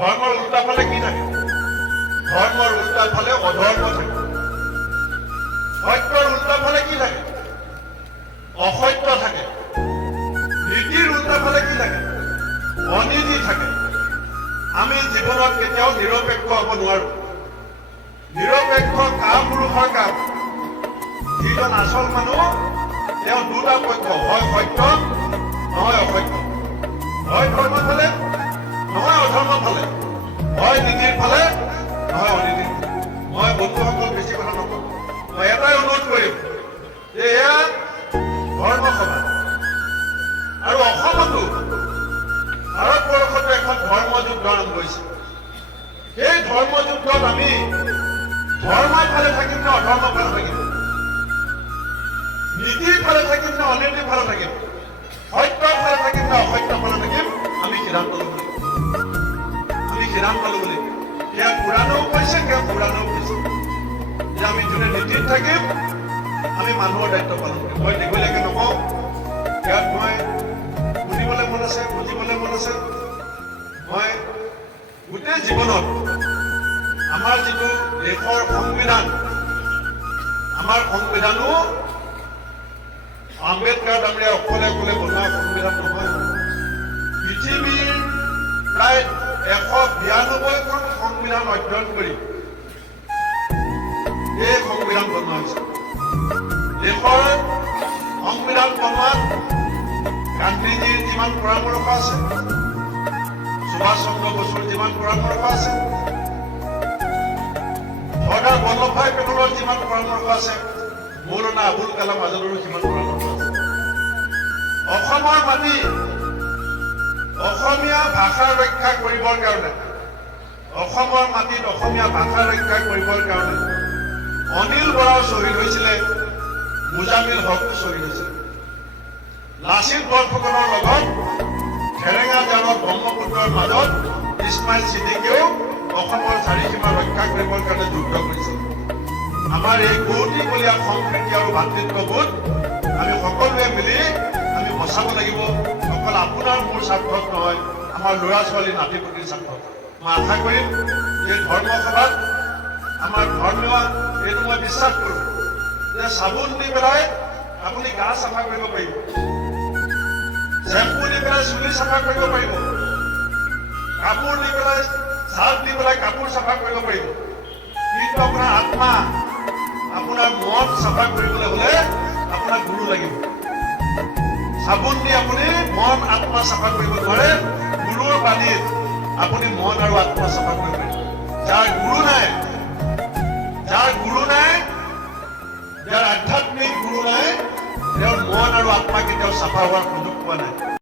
ধৰ্মৰ উল্টা ফালে কি থাকে? ধৰ্মৰ উল্টা ফালে অধৰ্ম থাকে। সত্যৰ উল্টা ফালে কি থাকে? অসত্য থাকে। নীতিৰ উল্টা ফালে কি থাকে? অনীতি থাকে। আমি জীৱনত কেতিয়াও নিৰপেক্ষ হ'ব নোৱাৰো। নিৰপেক্ষ কাপুৰুষৰ কাম। যিজন আচল মানুহ তেওঁ দুটা পক্ষ, হয় সত্য নহয় অসত্য, হয় ধৰ্মৰ ফালে নহয় অধৰ্মৰ ফালে, হয় নীতিৰ ফালে নহয় অনীতিৰ ফালে। মই বন্ধুসকল বেছি কথা নকওঁ, মই এটাই অনুৰোধ কৰিম যে এয়া ধৰ্মসভা আৰু অসমতো ভাৰতবৰ্ষতো এখন ধৰ্মযুদ্ধ আৰম্ভ হৈছে। সেই ধৰ্মযুদ্ধত আমি ধৰ্মৰ ফালে থাকিম নে অধৰ্মৰ ফালে থাকিম? নীতিৰ ফালে থাকিম নে অনীতিৰ ফালে থাকিম? সত্যৰ ফালে থাকিম নে অসত্যৰ ফালে থাকিম? আমি সিদ্ধান্ত ল'ব লাগিব। আমি সিদ্ধান্ত ল'ব লাগিব। সেয়া পুৰাণেও কৈছে, সেয়া পুৰাণেও কৈছে যে আমি যোনে নীতিত থাকিম আমি মানুহৰ দায়িত্ব পালন কৰিম। মই দীঘলীয়াকৈ নকওঁ, ইয়াত মই শুনিবলৈ মন আছে, বুজিবলৈ মন আছে। মই গোটেই জীৱনত আমাৰ যিটো দেশৰ সংবিধান, আমাৰ সংবিধানো আম্বেদকাৰ ডাঙৰীয়া অকলে অকলে বনোৱা সংবিধান নহয়। পৃথিৱীৰ প্ৰায় 192খন সংবিধান অধ্যয়ন কৰি এই সংবিধান বনোৱা হৈছে। দেশৰ সংবিধান বনোৱাত গান্ধীজীৰ যিমান পৰামৰ্শ আছে, সুভাষ চন্দ্ৰ বসুৰ যিমান পৰামৰ্শ আছে, চৰ্দাৰ বল্লভভাই পেটেলৰ যিমান পৰামৰ্শ আছে, মৌলানা আবুল কালাম আজাদৰো যিমান পৰামৰ্শ আছে। অসমৰ মাটি অসমীয়া ভাষা ৰক্ষা কৰিবৰ কাৰণে, অসমৰ মাটিত অসমীয়া ভাষা ৰক্ষা কৰিবৰ কাৰণে অনিল বৰাও শ্বহীদ হৈছিলে, মুজামিল হকো শ্বহীদ হৈছিলে। লাচিত বৰফুকনৰ লগত ফেৰেঙা জানত ব্ৰহ্মপুত্ৰৰ মাজত ইছমাইল ছিদ্দিকেও অসমৰ চাৰিসীমা ৰক্ষা কৰিবৰ কাৰণে যুদ্ধ কৰিছিল। আমাৰ এই কৌটিকলীয়া সম্প্ৰীতি আৰু ভাতৃত্ববোধ আমি সকলোৱে মিলি আমি বচাব লাগিব। অকল আপোনাৰ মোৰ স্বাৰ্থত নহয়, আমাৰ ল'ৰা ছোৱালী নাতি পুতিৰ স্বাৰ্থত। মই আশা কৰিম যে ধৰ্মসভাত আমাৰ ধৰ্মীয় এইটো মই বিশ্বাস কৰোঁ যে চাবোন দি পেলাই আপুনি গা চাফা কৰিব পাৰিব, চেম্পু দি পেলাই চুলি চাফা কৰিব পাৰিব, কাপোৰ দি পেলাই চাৰ্ফ দি পেলাই কাপোৰ চাফা কৰিব পাৰিব। কিন্তু আপোনাৰ আত্মা, আপোনাৰ মন চাফা কৰিবলৈ হ'লে আপোনাৰ গুৰু লাগিব। চাবোন দি আপুনি মন আত্মা চাফা কৰিব নোৱাৰে। গুৰুৰ পানীত আপুনি মন আৰু আত্মা চাফা কৰিব পাৰিব। যাৰ গুৰু নাই, যাৰ আধ্যাত্মিক গুৰু নাই, তেওঁৰ মন আৰু আত্মা কেতিয়াও চাফা হোৱাৰ সুযোগ পোৱা নাই।